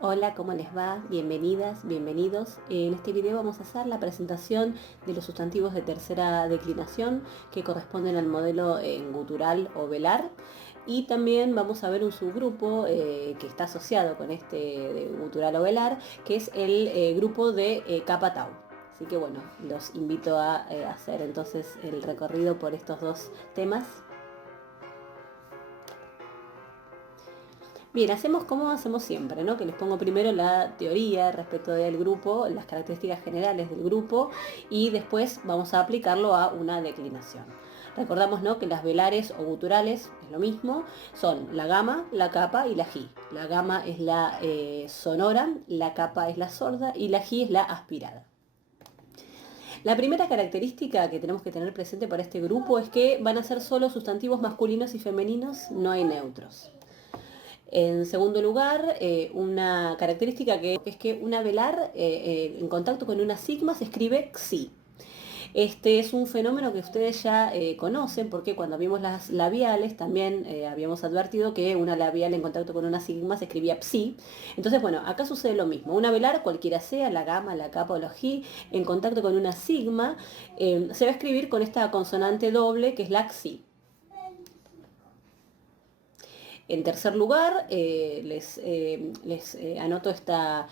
Hola, ¿cómo les va? Bienvenidas, bienvenidos. En este video vamos a hacer la presentación de los sustantivos de tercera declinación que corresponden al modelo gutural o velar. Y también vamos a ver un subgrupo que está asociado con este de gutural o velar, que es el grupo de capa-tau. Así que bueno, los invito a hacer entonces el recorrido por estos dos temas. Bien, hacemos como hacemos siempre, ¿no? Que les pongo primero la teoría respecto del grupo, las características generales del grupo y después vamos a aplicarlo a una declinación. Recordamos, ¿no?, que las velares o guturales es lo mismo, son la gama, la capa y la ji. La gama es la sonora, la capa es la sorda y la ji es la aspirada. La primera característica que tenemos que tener presente para este grupo es que van a ser solo sustantivos masculinos y femeninos, no hay neutros. En segundo lugar, una característica que es que una velar en contacto con una sigma se escribe xi. Este es un fenómeno que ustedes ya conocen porque cuando vimos las labiales también habíamos advertido que una labial en contacto con una sigma se escribía psi. Entonces, bueno, acá sucede lo mismo. Una velar, cualquiera sea, la gama, la capa o la ji, en contacto con una sigma, se va a escribir con esta consonante doble que es la xi. En tercer lugar, les anoto esta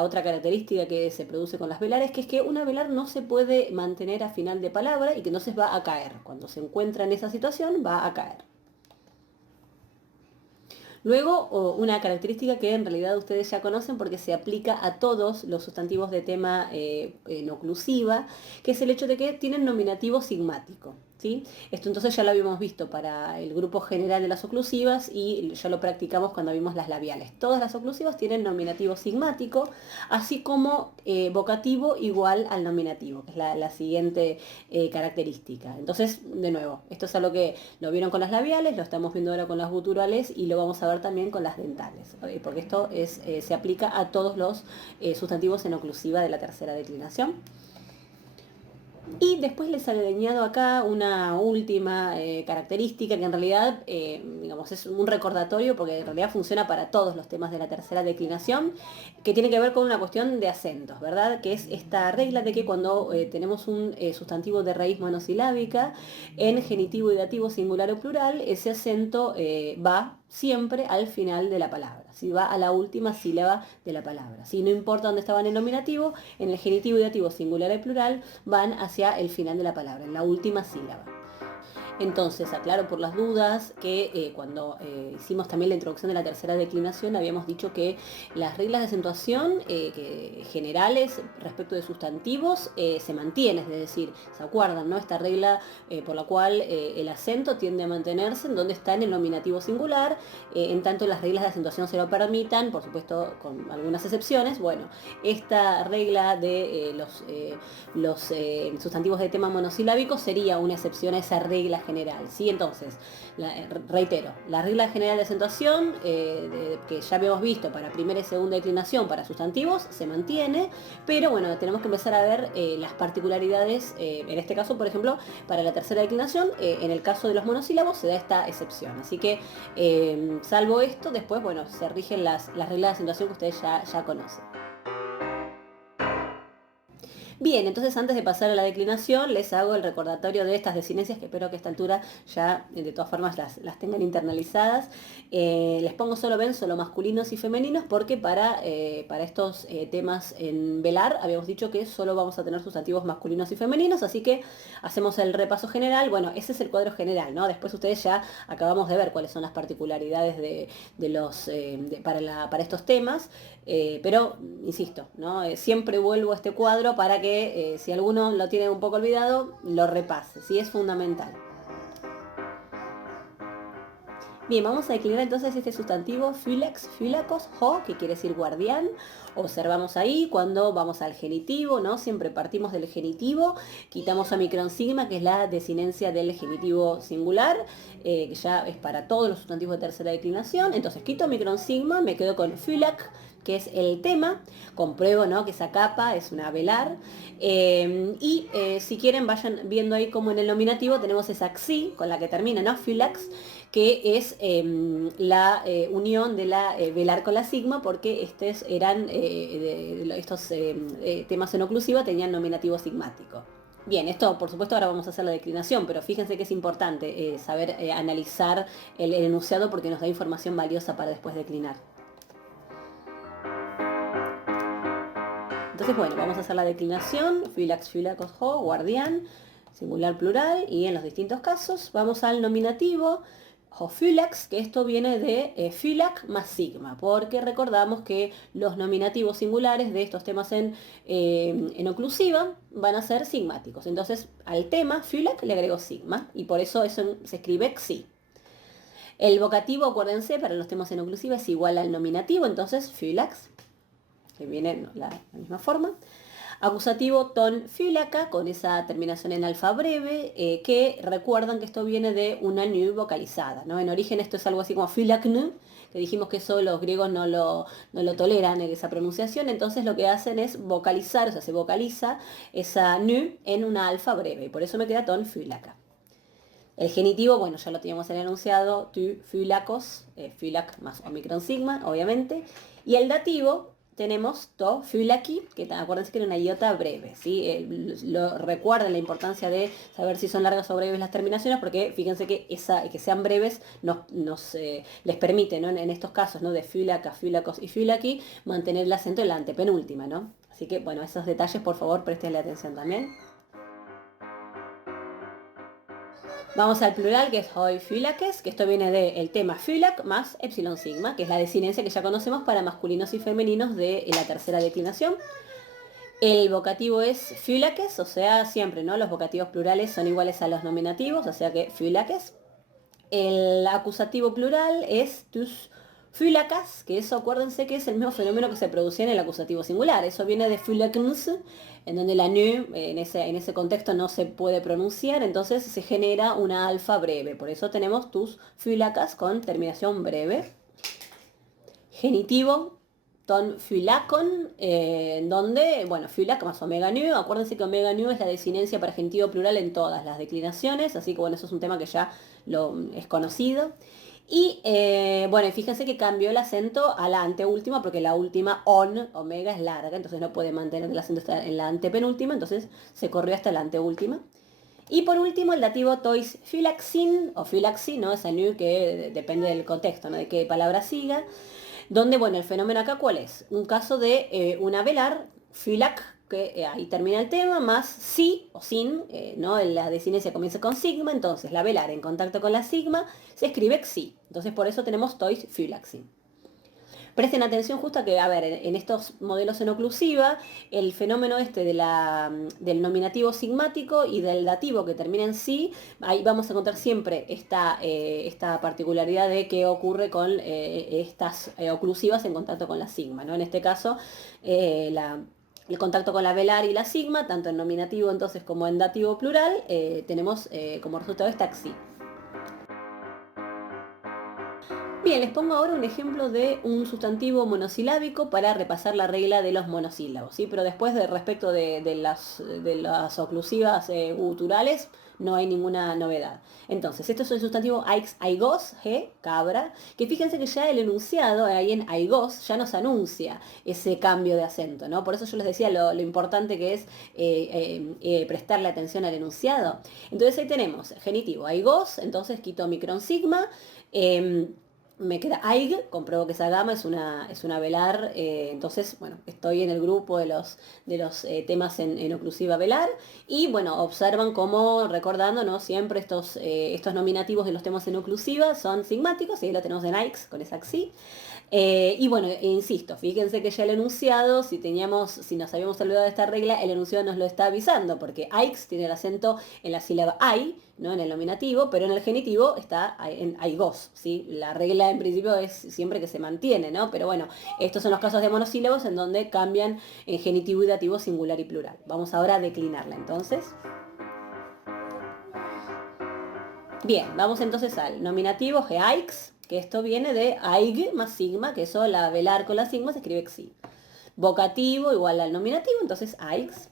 otra característica que se produce con las velares, que es que una velar no se puede mantener a final de palabra y que entonces va a caer. Cuando se encuentra en esa situación, va a caer. Luego, una característica que en realidad ustedes ya conocen porque se aplica a todos los sustantivos de tema en oclusiva, que es el hecho de que tienen nominativo sigmático. ¿Sí? Esto entonces ya lo habíamos visto para el grupo general de las oclusivas y ya lo practicamos cuando vimos las labiales. Todas las oclusivas tienen nominativo sigmático, así como vocativo igual al nominativo, que es la siguiente característica. Entonces, de nuevo, esto es algo que lo vieron con las labiales, lo estamos viendo ahora con las guturales y lo vamos a ver también con las dentales, porque esto se aplica a todos los sustantivos en oclusiva de la tercera declinación. Y después les he añadido acá una última característica que en realidad digamos, es un recordatorio porque en realidad funciona para todos los temas de la tercera declinación, que tiene que ver con una cuestión de acentos, ¿verdad? Que es esta regla de que cuando tenemos un sustantivo de raíz monosilábica, en genitivo y dativo singular o plural, ese acento va siempre al final de la palabra, si va a la última sílaba de la palabra. Si no importa dónde estaba en el nominativo, en el genitivo y dativo singular y plural van hacia el final de la palabra, en la última sílaba. Entonces, aclaro por las dudas que cuando hicimos también la introducción de la tercera declinación habíamos dicho que las reglas de acentuación generales respecto de sustantivos se mantienen, es decir, ¿se acuerdan, no? Esta regla por la cual el acento tiende a mantenerse en donde está en el nominativo singular, en tanto las reglas de acentuación se lo permitan, por supuesto con algunas excepciones. Bueno, esta regla de los sustantivos de tema monosilábico sería una excepción a esa regla general, ¿sí? Entonces, reitero, la regla general de acentuación que ya habíamos visto para primera y segunda declinación para sustantivos se mantiene, pero bueno, tenemos que empezar a ver las particularidades, en este caso, por ejemplo, para la tercera declinación, en el caso de los monosílabos se da esta excepción, así que salvo esto, después, bueno, se rigen las reglas de acentuación que ustedes ya conocen. Bien, entonces antes de pasar a la declinación les hago el recordatorio de estas desinencias que espero que a esta altura ya de todas formas las tengan internalizadas. Les pongo solo ven, solo masculinos y femeninos porque para estos temas en velar habíamos dicho que solo vamos a tener sustantivos masculinos y femeninos, así que hacemos el repaso general. Bueno, ese es el cuadro general, ¿no? Después ustedes ya acabamos de ver cuáles son las particularidades para estos temas, pero insisto, ¿no? Siempre vuelvo a este cuadro para que si alguno lo tiene un poco olvidado, lo repase, ¿sí? Es fundamental. Bien, vamos a declinar entonces este sustantivo phylex, phylakos, ho, que quiere decir guardián. Observamos ahí cuando vamos al genitivo, ¿no? Siempre partimos del genitivo, quitamos a micronsigma, que es la desinencia del genitivo singular, que ya es para todos los sustantivos de tercera declinación. Entonces quito micronsigma, me quedo con phylak, que es el tema, compruebo, ¿no?, que esa capa es una velar, si quieren vayan viendo ahí como en el nominativo tenemos esa xi con la que termina, ¿no?, phylax, que es la unión de la velar con la sigma, porque estos eran, estos temas en oclusiva tenían nominativo sigmático. Bien, esto por supuesto ahora vamos a hacer la declinación, pero fíjense que es importante saber analizar el enunciado porque nos da información valiosa para después declinar. Entonces, bueno, vamos a hacer la declinación, phylax, phylakos, ho, guardián, singular, plural, y en los distintos casos vamos al nominativo, ho phylax, que esto viene de phylac más sigma, porque recordamos que los nominativos singulares de estos temas en oclusiva van a ser sigmáticos. Entonces, al tema phylac le agrego sigma, y por eso se escribe xi. El vocativo, acuérdense, para los temas en oclusiva es igual al nominativo, entonces phylax, que viene la misma forma. Acusativo ton phylaca, con esa terminación en alfa breve, que recuerdan que esto viene de una nu vocalizada, ¿no? En origen esto es algo así como phylaknu, que dijimos que eso los griegos no lo toleran en esa pronunciación, entonces lo que hacen es vocalizar, o sea, se vocaliza esa nu en una alfa breve, y por eso me queda ton phylaca. El genitivo, bueno, ya lo teníamos en el enunciado, tu phylakos, phylac más omicron sigma, obviamente, y el dativo tenemos to phylaki, que acuérdense que era una iota breve, ¿sí? Recuerden la importancia de saber si son largas o breves las terminaciones, porque fíjense que que sean breves les permite, ¿no? En estos casos, ¿no? De phylaca, phylakos y phylaki, mantener el acento en la antepenúltima, ¿no? Así que, bueno, esos detalles, por favor, prestenle atención también. Vamos al plural, que es hoi phylakes, que esto viene del tema phylac más epsilon sigma, que es la desinencia que ya conocemos para masculinos y femeninos de la tercera declinación. El vocativo es phylakes, o sea, siempre, ¿no? Los vocativos plurales son iguales a los nominativos, o sea que phylakes. El acusativo plural es tus phylacas, que eso acuérdense que es el mismo fenómeno que se producía en el acusativo singular. Eso viene de phylakens, en donde la nu en ese contexto no se puede pronunciar, entonces se genera una alfa breve. Por eso tenemos tus phylacas con terminación breve. Genitivo, ton phylakon, donde, bueno, phylac más omega nu. Acuérdense que omega nu es la desinencia para genitivo plural en todas las declinaciones, así que bueno, eso es un tema que ya es conocido. Y bueno, fíjense que cambió el acento a la anteúltima porque la última omega es larga, entonces no puede mantener el acento en la antepenúltima, entonces se corrió hasta la anteúltima. Y por último el dativo tois phylaxin o phylaxi, ¿no? Esa nu que depende del contexto, ¿no? De qué palabra siga. Donde, bueno, el fenómeno acá, ¿cuál es? Un caso de una velar, phylac, que ahí termina el tema, más si o sin, ¿no? La desinencia comienza con sigma, entonces la velar en contacto con la sigma se escribe xi. Entonces por eso tenemos tois phylaxin. Presten atención justo a que, a ver, en estos modelos en oclusiva, el fenómeno del nominativo sigmático y del dativo que termina en sí, ahí vamos a encontrar siempre esta particularidad de qué ocurre con estas oclusivas en contacto con la sigma, ¿no? En este caso, el contacto con la velar y la sigma, tanto en nominativo entonces como en dativo plural, tenemos como resultado esta xi. Bien, les pongo ahora un ejemplo de un sustantivo monosilábico para repasar la regla de los monosílabos, ¿sí? Pero después respecto de las oclusivas guturales no hay ninguna novedad. Entonces, esto es el sustantivo aigos, cabra, que fíjense que ya el enunciado, ahí en aigos, ya nos anuncia ese cambio de acento, ¿no? Por eso yo les decía lo importante que es prestarle atención al enunciado. Entonces ahí tenemos genitivo aigos, entonces quito micron sigma, me queda aig, compruebo que esa gama es una velar, entonces, bueno, estoy en el grupo de los temas en oclusiva velar, y bueno, observan cómo, recordando, ¿no? Siempre estos nominativos de los temas en oclusiva son sigmáticos, y ahí lo tenemos en aix, con esa xi. Y bueno, insisto, fíjense que ya el enunciado, si nos habíamos olvidado de esta regla, el enunciado nos lo está avisando, porque aix tiene el acento en la sílaba ai, ¿no? En el nominativo, pero en el genitivo está en aigos, ¿sí? La regla en principio es siempre que se mantiene, ¿no? Pero bueno, estos son los casos de monosílabos en donde cambian en genitivo y dativo singular y plural. Vamos ahora a declinarla entonces. Bien, vamos entonces al nominativo geaix, que esto viene de aig más sigma, que eso la velar con la sigma se escribe xi. Vocativo igual al nominativo, entonces aix.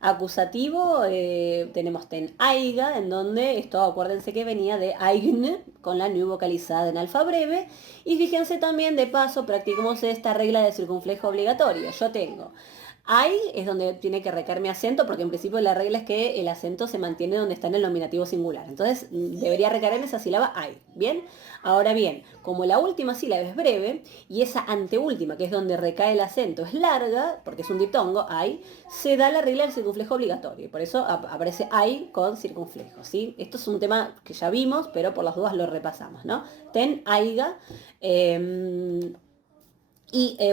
Acusativo, tenemos ten aiga, en donde esto acuérdense que venía de eign, con la nu vocalizada en alfa breve. Y fíjense también, de paso, practicamos esta regla de circunflejo obligatorio. Yo tengo ay es donde tiene que recaer mi acento, porque en principio la regla es que el acento se mantiene donde está en el nominativo singular. Entonces debería recaer en esa sílaba ay. ¿Bien? Ahora bien, como la última sílaba es breve y esa anteúltima, que es donde recae el acento, es larga, porque es un diptongo, ay, se da la regla del circunflejo obligatorio. Y por eso aparece ay con circunflejo. ¿Sí? Esto es un tema que ya vimos, pero por las dudas lo repasamos, ¿no? Ten aiga.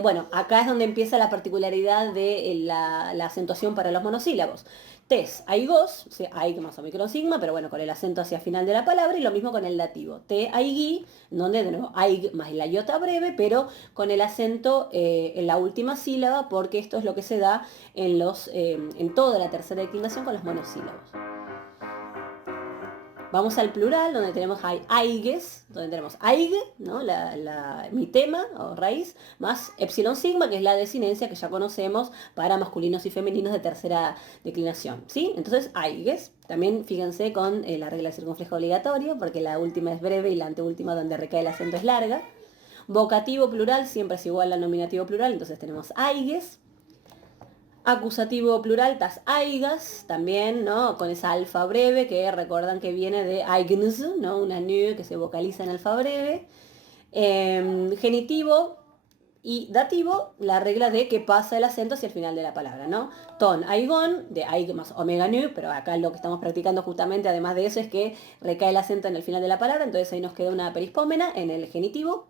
Bueno, acá es donde empieza la particularidad de la acentuación para los monosílabos. Tes, aigos, o sea, aig más o microsigma, pero bueno, con el acento hacia el final de la palabra, y lo mismo con el dativo. Te, aigui, donde de nuevo aig más la iota breve, pero con el acento en la última sílaba, porque esto es lo que se da en toda la tercera declinación con los monosílabos. Vamos al plural, donde tenemos aigues, donde tenemos aig, ¿no? Mi tema o raíz, más epsilon sigma, que es la desinencia que ya conocemos para masculinos y femeninos de tercera declinación. ¿Sí? Entonces, aigues. También fíjense con la regla de circunflejo obligatorio, porque la última es breve y la anteúltima, donde recae el acento, es larga. Vocativo plural siempre es igual al nominativo plural, entonces tenemos aigues. Acusativo plural, tas aigas, también, ¿no? Con esa alfa breve, que recuerdan que viene de aigens, ¿no? Una nu que se vocaliza en alfa breve. Genitivo y dativo, la regla de que pasa el acento hacia el final de la palabra, ¿no? Ton, aigon, de aig más omega nu, pero acá lo que estamos practicando justamente, además de eso, es que recae el acento en el final de la palabra, entonces ahí nos queda una perispómena en el genitivo.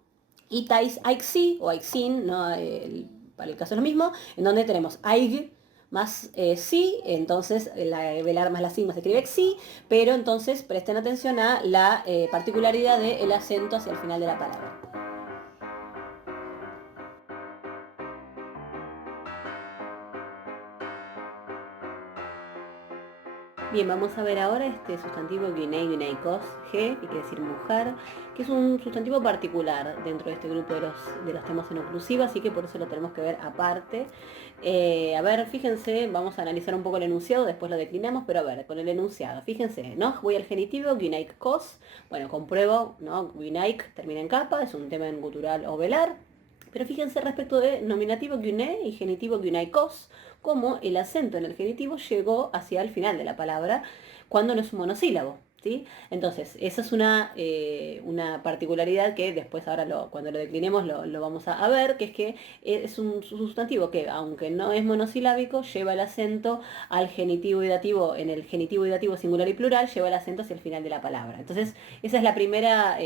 Y tais aixi o aixin, ¿no? Para el caso es lo mismo, en donde tenemos aig más sí, entonces la velar más la sigma se escribe xi, pero entonces presten atención a la particularidad del acento hacia el final de la palabra. Bien, vamos a ver ahora este sustantivo guinei, guineikos, G, que quiere decir mujer, que es un sustantivo particular dentro de este grupo de los temas en oclusiva, así que por eso lo tenemos que ver aparte. A ver, fíjense, vamos a analizar un poco el enunciado, después lo declinamos, pero a ver, con el enunciado, fíjense, ¿no? Voy al genitivo, guineikos, bueno, compruebo, ¿no? Guineik termina en capa, es un tema en gutural o velar. Pero fíjense respecto de nominativo guiné y genitivo guineikos, cómo el acento en el genitivo llegó hacia el final de la palabra cuando no es un monosílabo. ¿Sí? Entonces, esa es una particularidad que después ahora cuando lo declinemos lo vamos a ver, que es que es un sustantivo que, aunque no es monosilábico, lleva el acento al genitivo y dativo, en el genitivo y dativo singular y plural, lleva el acento hacia el final de la palabra. Entonces, esa es la primera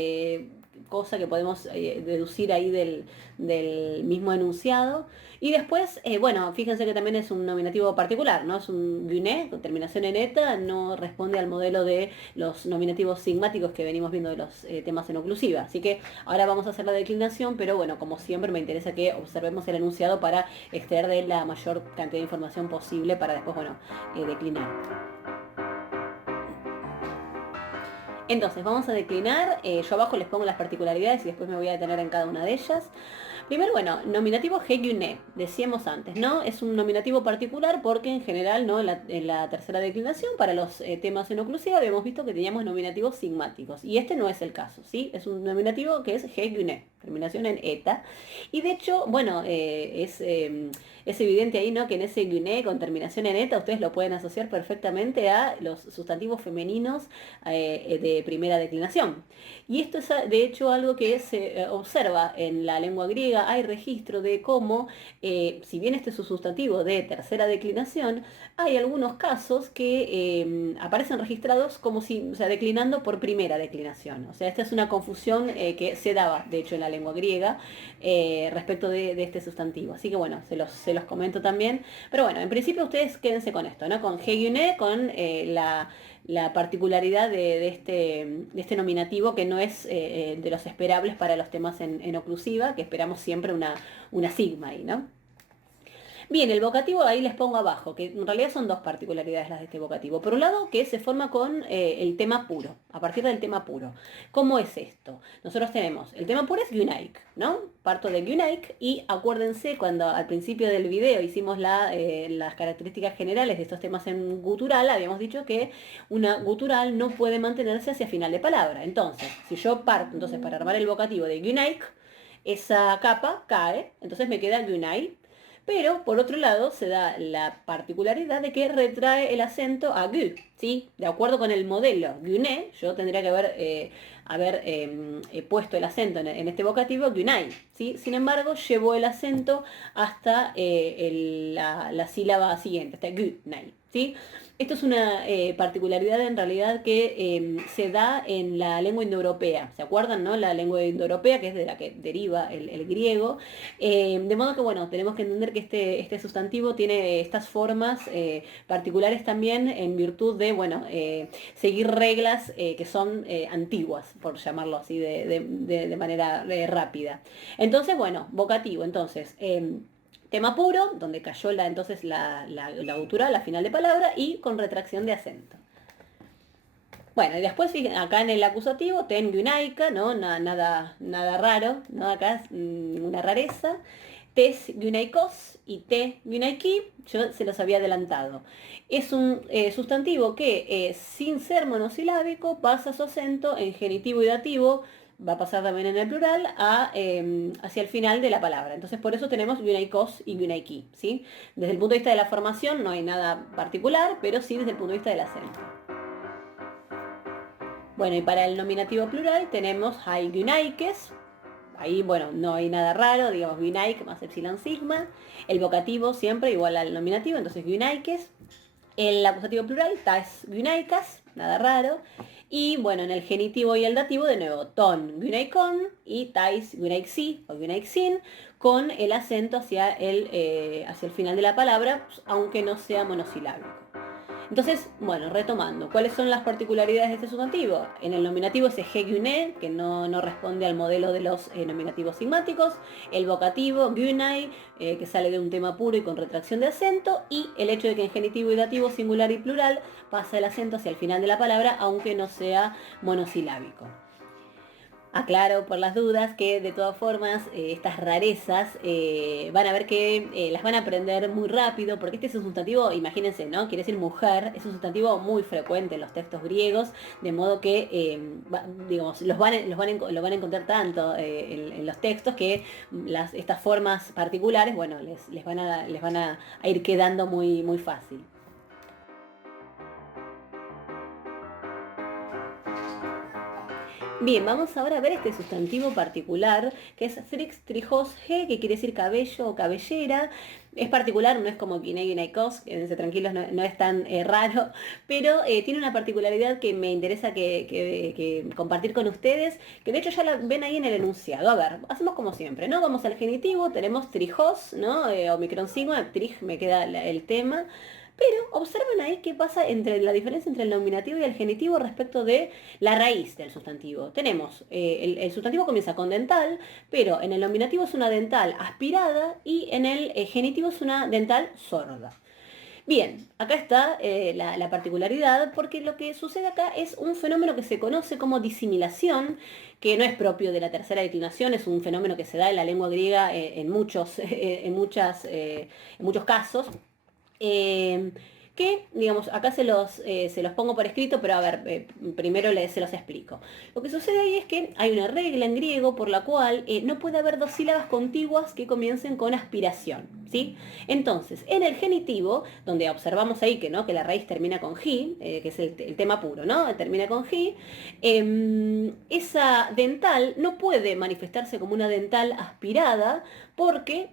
cosa que podemos deducir ahí del mismo enunciado. Y después, bueno, fíjense que también es un nominativo particular, ¿no? Es un guiné, con terminación en eta, no responde al modelo de los nominativos sigmáticos que venimos viendo de los temas en oclusiva. Así que ahora vamos a hacer la declinación, pero bueno, como siempre me interesa que observemos el enunciado para extraer de él la mayor cantidad de información posible para después, bueno, declinar. Entonces, vamos a declinar. Yo abajo les pongo las particularidades y después me voy a detener en cada una de ellas. Primero, bueno, nominativo heguné, decíamos antes, ¿no? Es un nominativo particular porque en general, ¿no? En la tercera declinación, para los temas en oclusiva, habíamos visto que teníamos nominativos sigmáticos. Y este no es el caso, ¿sí? Es un nominativo que es heguné, terminación en eta. Y de hecho, bueno, es evidente ahí, ¿no? Que en ese guiné con terminación en eta, ustedes lo pueden asociar perfectamente a los sustantivos femeninos de primera declinación. Y esto es de hecho algo que se observa en la lengua griega. Hay registro de cómo, si bien este es un sustantivo de tercera declinación, hay algunos casos que aparecen registrados como si, o sea, declinando por primera declinación. O sea, esta es una confusión que se daba, de hecho, en la lengua griega respecto de este sustantivo. Así que bueno, se los comento también. Pero bueno, en principio ustedes quédense con esto, ¿no? Con heguné, con la particularidad de este nominativo que no es de los esperables para los temas en oclusiva, que esperamos siempre una sigma ahí, ¿no? Bien, el vocativo ahí les pongo abajo, que en realidad son dos particularidades las de este vocativo. Por un lado, que se forma con el tema puro, a partir del tema puro. ¿Cómo es esto? Nosotros tenemos, el tema puro es Gunaic, ¿no? Parto de Gunaic y acuérdense cuando al principio del video hicimos las características generales de estos temas en gutural, habíamos dicho que una gutural no puede mantenerse hacia final de palabra. Entonces, si yo parto, entonces para armar el vocativo de Gunaic, esa capa cae, entonces me queda Gunai. Pero, por otro lado, se da la particularidad de que retrae el acento a gu, ¿sí? De acuerdo con el modelo guné, yo tendría que haber puesto el acento en este vocativo gunai, ¿sí? Sin embargo, llevó el acento hasta la sílaba siguiente, hasta gunai, ¿sí? Esto es una particularidad en realidad que se da en la lengua indoeuropea. ¿Se acuerdan, no? La lengua indoeuropea, que es de la que deriva el griego. De modo que, bueno, tenemos que entender que este sustantivo tiene estas formas particulares también en virtud de, bueno, seguir reglas que son antiguas, por llamarlo así de manera rápida. Entonces, bueno, vocativo. Entonces, tema puro, donde cayó entonces la gutural, la final de palabra, y con retracción de acento. Bueno, y después acá en el acusativo, ten gunaica, ¿no? Nada raro, ¿no? Acá es una rareza. Tes gunaikos y te gunaiki, yo se los había adelantado. Es un sustantivo que sin ser monosilábico pasa su acento en genitivo y dativo, va a pasar también en el plural, hacia el final de la palabra. Entonces por eso tenemos gunaikos y gunaiki, ¿sí? Desde el punto de vista de la formación no hay nada particular, pero sí desde el punto de vista del acento. Bueno, y para el nominativo plural tenemos hay gunaikes. Ahí, bueno, no hay nada raro, digamos gunaik más epsilon sigma. El vocativo siempre igual al nominativo, entonces gunaikes. El acusativo plural, tas gunaikas, nada raro. Y bueno, en el genitivo y el dativo, de nuevo, ton gunaikon y tais gunaiksi o gunaiksin, con el acento hacia el final de la palabra, aunque no sea monosilábico. Entonces, bueno, retomando, ¿cuáles son las particularidades de este sustantivo? En el nominativo es guné, que no responde al modelo de los nominativos sigmáticos, el vocativo gunai, que sale de un tema puro y con retracción de acento, y el hecho de que en genitivo y dativo, singular y plural, pasa el acento hacia el final de la palabra, aunque no sea monosilábico. Aclaro por las dudas que de todas formas estas rarezas van a ver que las van a aprender muy rápido, porque este es un sustantivo, imagínense, ¿no? Quiere decir mujer, es un sustantivo muy frecuente en los textos griegos, de modo que, digamos, lo van a encontrar tanto en los textos que estas formas particulares, bueno, les van a ir quedando muy, muy fácil. Bien, vamos ahora a ver este sustantivo particular, que es frixtrijosge, que quiere decir cabello o cabellera. Es particular, no es como guinei-guineikos, quédense tranquilos, no es tan raro, pero tiene una particularidad que me interesa que compartir con ustedes, que de hecho ya la ven ahí en el enunciado. A ver, hacemos como siempre, ¿no? Vamos al genitivo, tenemos trijos, ¿no? Omicron sigma, trij me queda el tema. Pero observen ahí qué pasa entre la diferencia entre el nominativo y el genitivo respecto de la raíz del sustantivo. Tenemos, el sustantivo comienza con dental, pero en el nominativo es una dental aspirada y en el genitivo es una dental sorda. Bien, acá está la particularidad, porque lo que sucede acá es un fenómeno que se conoce como disimilación, que no es propio de la tercera declinación, es un fenómeno que se da en la lengua griega en muchos casos. Que, digamos, acá se los pongo por escrito, pero a ver, primero se los explico. Lo que sucede ahí es que hay una regla en griego por la cual no puede haber dos sílabas contiguas que comiencen con aspiración, ¿sí? Entonces, en el genitivo, donde observamos ahí que, ¿no? que la raíz termina con ji, que es el tema puro, ¿no? Termina con ji, esa dental no puede manifestarse como una dental aspirada porque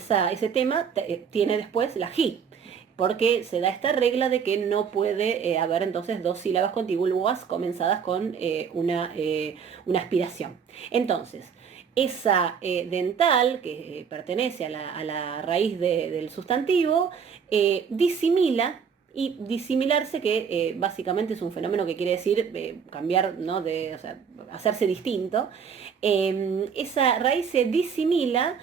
ese tema tiene después la ji, porque se da esta regla de que no puede haber entonces dos sílabas contiguas comenzadas con una aspiración. Entonces, esa dental que pertenece a la raíz del sustantivo disimila y disimilarse, que básicamente es un fenómeno que quiere decir cambiar, ¿no? O sea, hacerse distinto. Esa raíz se disimila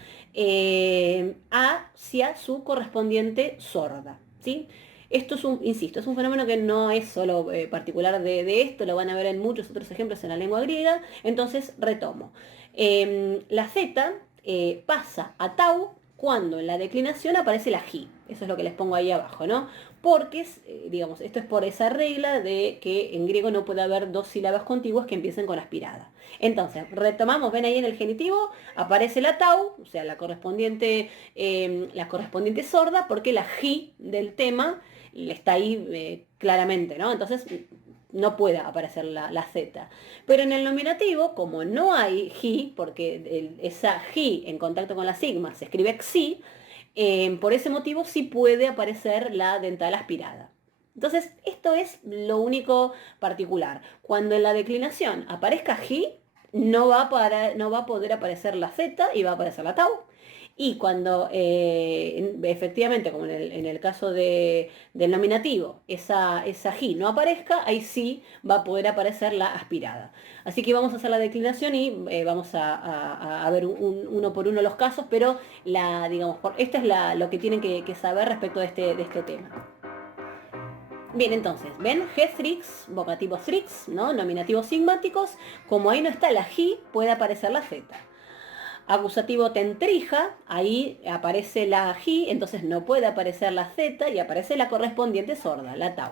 hacia su correspondiente sorda, ¿sí? Esto es insisto, es un fenómeno que no es solo particular de esto, lo van a ver en muchos otros ejemplos en la lengua griega, entonces retomo. La Z pasa a tau cuando en la declinación aparece la ji. Eso es lo que les pongo ahí abajo, ¿no? Porque, digamos, esto es por esa regla de que en griego no puede haber dos sílabas contiguas que empiecen con aspirada. Entonces, retomamos, ven ahí en el genitivo, aparece la tau, o sea, la correspondiente sorda, porque la ji del tema está ahí claramente, ¿no? Entonces, no puede aparecer la Z. Pero en el nominativo, como no hay ji, porque esa ji en contacto con la sigma se escribe xi, por ese motivo sí puede aparecer la dental aspirada. Entonces, esto es lo único particular. Cuando en la declinación aparezca ji, no va a poder aparecer la Z y va a aparecer la tau. Y cuando efectivamente, como en el caso del nominativo, esa ji no aparezca, ahí sí va a poder aparecer la aspirada. Así que vamos a hacer la declinación y vamos a ver uno por uno los casos, pero digamos, esto es lo que tienen que saber respecto de este tema. Bien, entonces, ¿ven? G-thrix, vocativo thrix, ¿no? Nominativos sigmáticos. Como ahí no está la ji, puede aparecer la Z. Acusativo tentrija, ahí aparece la ji, entonces no puede aparecer la Z y aparece la correspondiente sorda, la tau.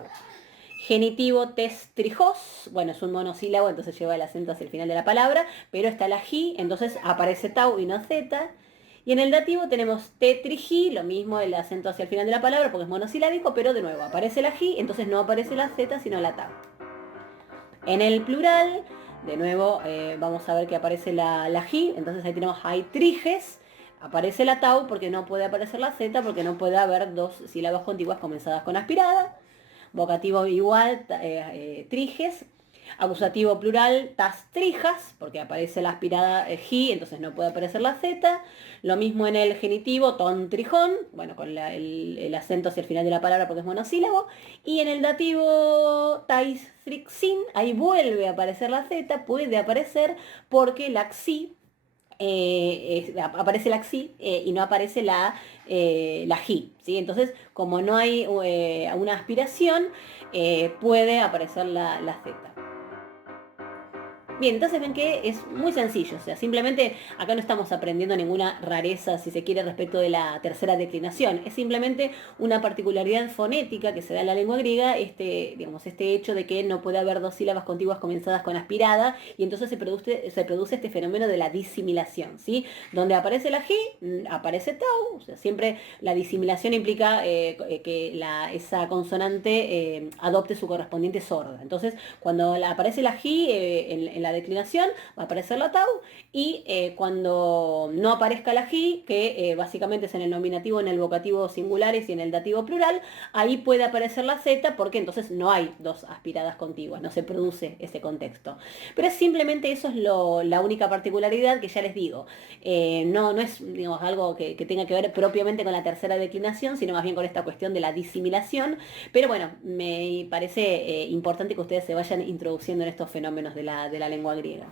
Genitivo testrijos, bueno, es un monosílabo, entonces lleva el acento hacia el final de la palabra, pero está la ji, entonces aparece tau y no Z. Y en el dativo tenemos tetriji, lo mismo el acento hacia el final de la palabra porque es monosilábico, pero de nuevo aparece la ji, entonces no aparece la Z sino la tau. En el plural, de nuevo vamos a ver que aparece la ji, entonces ahí tenemos triges, aparece la tau porque no puede aparecer la Z, porque no puede haber dos sílabas contiguas comenzadas con aspirada. Vocativo igual, triges. Acusativo plural, tas trijas, porque aparece la aspirada ji, entonces no puede aparecer la Z. Lo mismo en el genitivo, ton trijón, bueno, con el acento hacia el final de la palabra porque es monosílabo. Y en el dativo tais frixin, ahí vuelve a aparecer la Z, puede aparecer porque la xi, aparece la xi y no aparece la ji, ¿sí? Entonces, como no hay una aspiración, puede aparecer la Z. Bien, entonces ven que es muy sencillo, o sea, simplemente acá no estamos aprendiendo ninguna rareza, si se quiere, respecto de la tercera declinación, es simplemente una particularidad fonética que se da en la lengua griega, digamos, este hecho de que no puede haber dos sílabas contiguas comenzadas con aspirada, y entonces se produce este fenómeno de la disimilación, ¿sí? Donde aparece la ji, aparece tau, o sea, siempre la disimilación implica que esa consonante adopte su correspondiente sorda. Entonces, cuando aparece la ji en la declinación, va a aparecer la tau, y cuando no aparezca la ji, que básicamente es en el nominativo, en el vocativo singulares y en el dativo plural, ahí puede aparecer la Z, porque entonces no hay dos aspiradas contiguas, no se produce ese contexto. Pero simplemente eso es la única particularidad que ya les digo. No es, digamos, algo que tenga que ver propiamente con la tercera declinación, sino más bien con esta cuestión de la disimilación. Pero bueno, me parece importante que ustedes se vayan introduciendo en estos fenómenos de la lengua griega.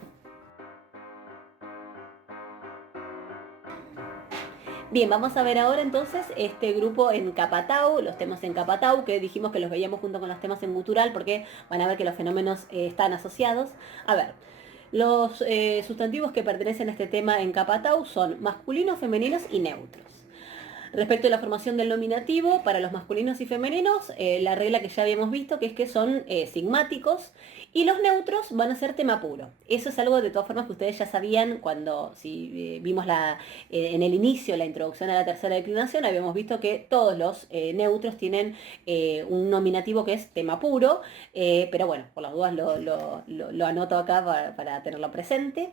Bien, vamos a ver ahora entonces este grupo en Capatau, los temas en Capatau, que dijimos que los veíamos junto con los temas en gutural, porque van a ver que los fenómenos están asociados. A ver, los sustantivos que pertenecen a este tema en Capatau son masculinos, femeninos y neutros. Respecto a la formación del nominativo, para los masculinos y femeninos, la regla que ya habíamos visto, que es que son sigmáticos, y los neutros van a ser tema puro. Eso es algo de todas formas que ustedes ya sabían cuando, si vimos en el inicio la introducción a la tercera declinación, habíamos visto que todos los neutros tienen un nominativo que es tema puro, pero bueno, por las dudas lo anoto acá para tenerlo presente.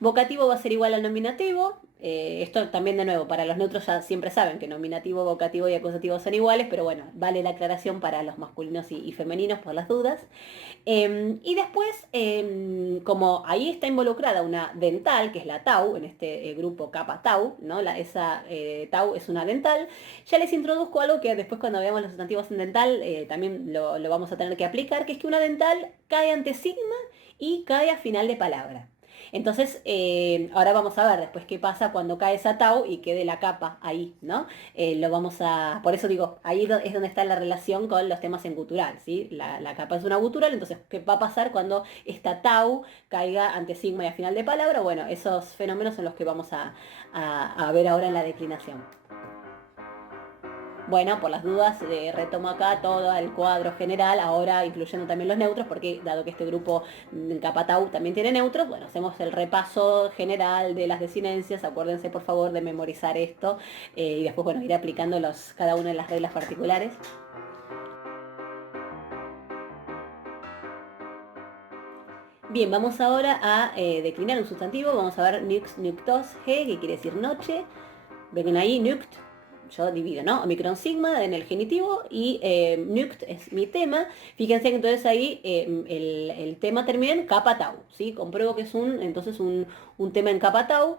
Vocativo va a ser igual al nominativo. Esto también de nuevo, para los neutros ya siempre saben que nominativo, vocativo y acusativo son iguales, pero bueno, vale la aclaración para los masculinos y femeninos por las dudas. Y después, como ahí está involucrada una dental, que es la tau, en este grupo kappa tau, ¿no? Esa tau es una dental, ya les introduzco algo que después cuando veamos los sustantivos en dental también lo vamos a tener que aplicar, que es que una dental cae ante sigma y cae a final de palabra. Entonces, ahora vamos a ver después qué pasa cuando cae esa tau y quede la capa ahí, ¿no? Por eso digo, ahí es donde está la relación con los temas en gutural, ¿sí? La capa es una gutural, entonces, ¿qué va a pasar cuando esta tau caiga ante sigma y a final de palabra? Bueno, esos fenómenos son los que vamos a ver ahora en la declinación. Bueno, por las dudas, retomo acá todo el cuadro general, ahora incluyendo también los neutros, porque dado que este grupo kappa tau también tiene neutros, bueno, hacemos el repaso general de las desinencias, acuérdense por favor de memorizar esto y después, bueno, ir aplicando cada una de las reglas particulares. Bien, vamos ahora a declinar un sustantivo, vamos a ver nux, noctos, he, que quiere decir noche, ven ahí, nuct, yo divido, ¿no? Omicron sigma en el genitivo y nuct es mi tema. Fíjense que entonces ahí el tema termina en kappa tau, ¿sí? Compruebo que es entonces un tema en kappa tau.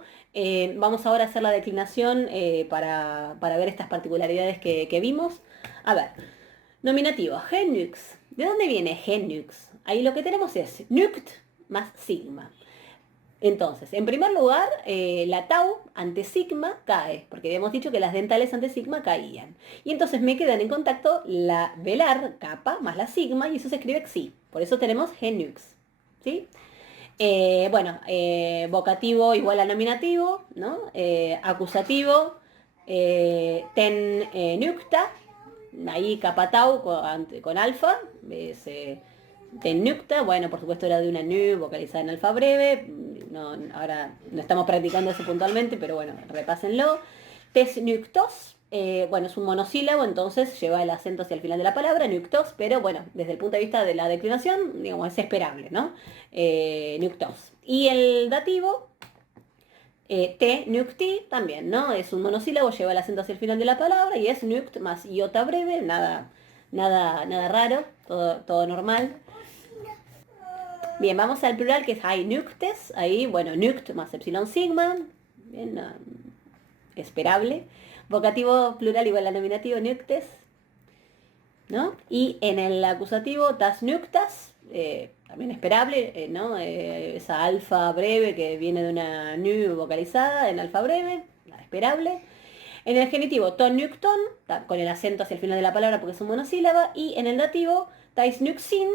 Vamos ahora a hacer la declinación para ver estas particularidades que vimos. A ver, nominativo, genux. ¿De dónde viene genux? Ahí lo que tenemos es nuct más sigma. Entonces, en primer lugar, la tau ante sigma cae, porque habíamos dicho que las dentales ante sigma caían. Y entonces me quedan en contacto la velar, kappa, más la sigma, y eso se escribe xi. Por eso tenemos genux. ¿Sí? Vocativo igual a nominativo, ¿no? Acusativo, ten nucta, ahí kappa tau con alfa, ten nucta, bueno, por supuesto era de una nu vocalizada en alfa breve, no, ahora no estamos practicando eso puntualmente, pero bueno, repásenlo. Tes nuctos, bueno, es un monosílabo, entonces lleva el acento hacia el final de la palabra, nuctos, pero bueno, desde el punto de vista de la declinación, digamos, es esperable, ¿no? Nuctos. Y el dativo, te, nucti, también, ¿no? Es un monosílabo, lleva el acento hacia el final de la palabra y es nuct más iota breve, nada raro, todo normal. Bien, vamos al plural que es hay nuctes, ahí, bueno, nuct más epsilon sigma, bien, esperable. Vocativo plural igual a nominativo nuctes, ¿no? Y en el acusativo tas nuctas, también esperable, ¿no? Esa alfa breve que viene de una nu vocalizada en alfa breve, esperable. En el genitivo ton nucton, con el acento hacia el final de la palabra porque es un monosílaba, y en el dativo tais nuxin,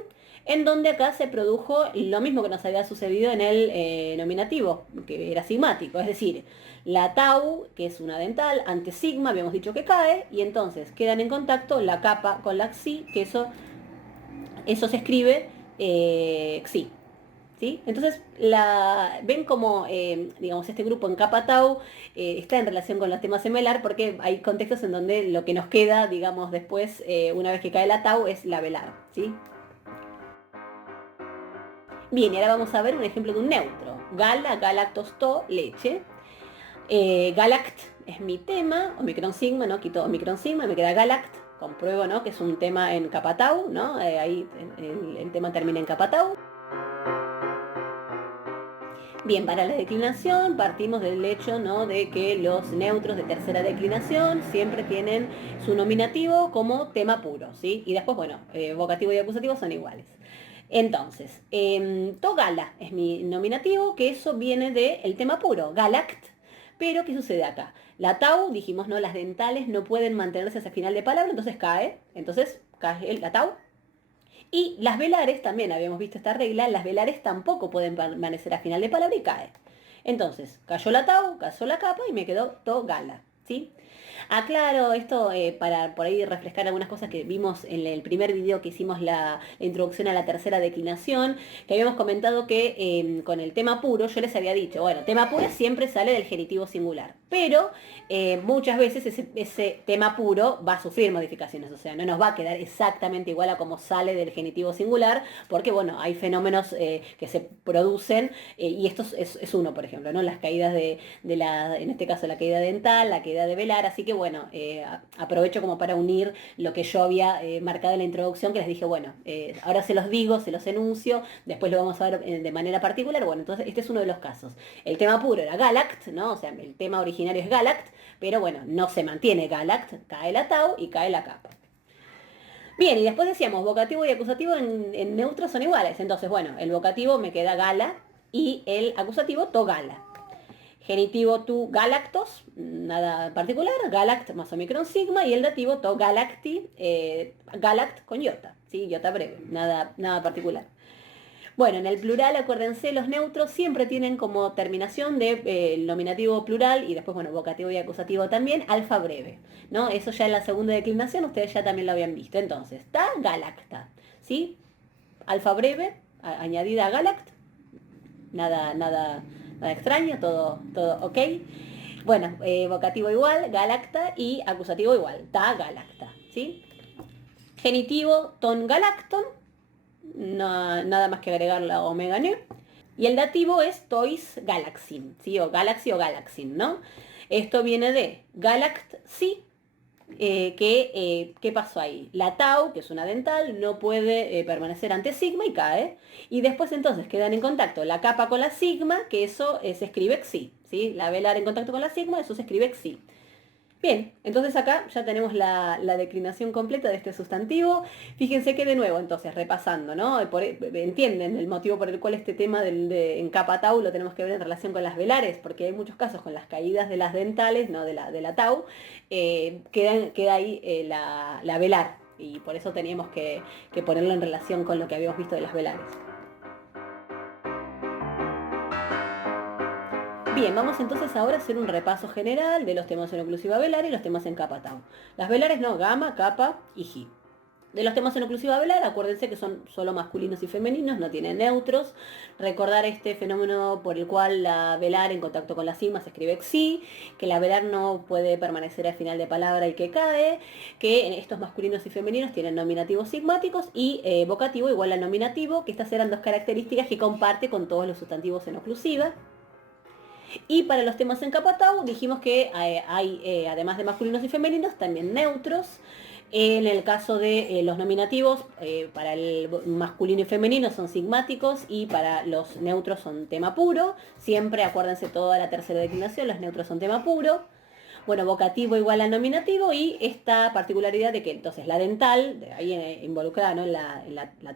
en donde acá se produjo lo mismo que nos había sucedido en el nominativo, que era sigmático, es decir, la tau, que es una dental, ante sigma, habíamos dicho que cae, y entonces quedan en contacto la capa con la xi, que eso se escribe xi. ¿Sí? Entonces, ven como, digamos, este grupo en kappa tau está en relación con los temas semelar porque hay contextos en donde lo que nos queda, digamos, después, una vez que cae la tau, es la velar, ¿sí? Bien, y ahora vamos a ver un ejemplo de un neutro. Gala, galactos, to, leche. Galact es mi tema, omicron sigma, ¿no? Quito omicron sigma, me queda galact. Compruebo, ¿no? Que es un tema en kappa tau, ¿no? Ahí el tema termina en kappa tau. Bien, para la declinación partimos del hecho, ¿no? De que los neutros de tercera declinación siempre tienen su nominativo como tema puro, ¿sí? Y después, bueno, vocativo y acusativo son iguales. Entonces, togala es mi nominativo, que eso viene del tema puro, galact. Pero, ¿qué sucede acá? La tau, dijimos, ¿no? Las dentales no pueden mantenerse hasta el final de palabra, entonces cae. Entonces, cae la tau. Y las velares, también habíamos visto esta regla, las velares tampoco pueden permanecer a final de palabra y cae. Entonces, cayó la tau, cayó la capa y me quedó to gala, ¿sí? Claro, esto para por ahí refrescar algunas cosas que vimos en el primer video que hicimos la introducción a la tercera declinación, que habíamos comentado que con el tema puro yo les había dicho, bueno, tema puro siempre sale del genitivo singular, pero muchas veces ese tema puro va a sufrir modificaciones, o sea, no nos va a quedar exactamente igual a como sale del genitivo singular, porque bueno, hay fenómenos que se producen y esto es uno, por ejemplo, ¿no? Las caídas en este caso la caída dental, la caída de velar, así que bueno, aprovecho como para unir lo que yo había marcado en la introducción, que les dije, bueno, ahora se los digo, se los enuncio, después lo vamos a ver de manera particular, bueno, entonces este es uno de los casos. El tema puro era Galact, ¿no? O sea, el tema originario es Galact, pero bueno, no se mantiene Galact, cae la tau y cae la capa. Bien, y después decíamos, vocativo y acusativo en neutros son iguales. Entonces, bueno, el vocativo me queda gala y el acusativo to gala. Genitivo tu galactos, nada particular, galact más omicron sigma, y el dativo to galacti, galact con iota, ¿sí? Iota breve, nada particular. Bueno, en el plural, acuérdense, los neutros siempre tienen como terminación de el nominativo plural y después, bueno, vocativo y acusativo también, alfa breve, ¿no? Eso ya en la segunda declinación ustedes ya también lo habían visto. Entonces, ta galacta, ¿sí? Alfa breve, añadida a galact, nada extraño, todo ok. Bueno, vocativo igual, galacta, y acusativo igual, ta galacta, ¿sí? Genitivo ton galacton, nada más que agregar la omega nu. Y el dativo es tois galaxin, ¿sí? O galaxy o galaxin, ¿no? Esto viene de galact, sí. ¿Qué pasó ahí? La tau, que es una dental, no puede permanecer ante sigma y cae. Y después entonces quedan en contacto la capa con la sigma, que eso se escribe xi, ¿sí? La velar en contacto con la sigma, eso se escribe xi. Bien, entonces acá ya tenemos la declinación completa de este sustantivo. Fíjense que de nuevo, entonces, repasando, ¿no? Entienden el motivo por el cual este tema en capa tau lo tenemos que ver en relación con las velares, porque hay muchos casos con las caídas de las dentales, no de la tau, queda ahí la velar, y por eso teníamos que ponerlo en relación con lo que habíamos visto de las velares. Bien, vamos entonces ahora a hacer un repaso general de los temas en oclusiva velar y los temas en capa tau. Las velares no, gamma, capa y ji. De los temas en oclusiva velar, acuérdense que son solo masculinos y femeninos, no tienen neutros. Recordar este fenómeno por el cual la velar en contacto con la sigma se escribe xi, que la velar no puede permanecer al final de palabra y que cae, que estos masculinos y femeninos tienen nominativos sigmáticos y vocativo igual a nominativo, que estas eran dos características que comparte con todos los sustantivos en oclusiva. Y para los temas en capa tau dijimos que hay, además de masculinos y femeninos, también neutros. En el caso de los nominativos, para el masculino y femenino son sigmáticos y para los neutros son tema puro. Siempre, acuérdense, toda la tercera declinación, los neutros son tema puro. Bueno, vocativo igual a nominativo, y esta particularidad de que entonces la dental, ahí involucrada, ¿no? la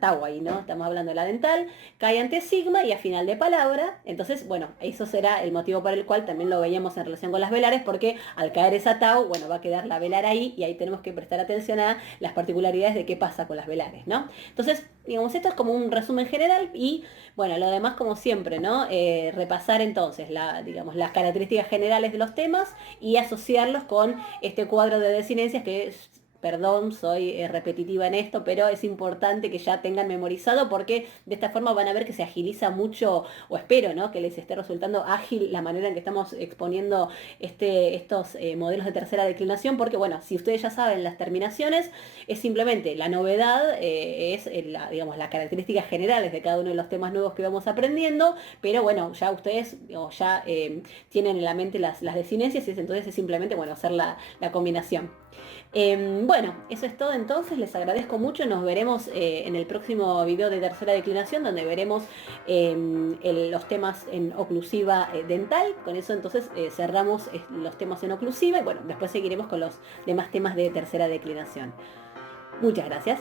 tau ahí, ¿no? Estamos hablando de la dental, cae ante sigma y a final de palabra. Entonces, bueno, eso será el motivo por el cual también lo veíamos en relación con las velares, porque al caer esa tau, bueno, va a quedar la velar ahí, y ahí tenemos que prestar atención a las particularidades de qué pasa con las velares, ¿no? Entonces, digamos, esto es como un resumen general, y bueno, lo demás como siempre, ¿no? Repasar entonces digamos, las características generales de los temas y asociarlos con este cuadro de desinencias que perdón, soy repetitiva en esto, pero es importante que ya tengan memorizado, porque de esta forma van a ver que se agiliza mucho, o espero, ¿no? Que les esté resultando ágil la manera en que estamos exponiendo estos modelos de tercera declinación, porque bueno, si ustedes ya saben las terminaciones, es simplemente la novedad, es digamos, las características generales de cada uno de los temas nuevos que vamos aprendiendo, pero bueno, ya ustedes ya tienen en la mente las desinencias, y entonces es simplemente, bueno, hacer la combinación. Bueno, eso es todo entonces, les agradezco mucho, nos veremos en el próximo video de tercera declinación, donde veremos los temas en oclusiva dental. Con eso entonces cerramos los temas en oclusiva, y bueno, después seguiremos con los demás temas de tercera declinación. Muchas gracias.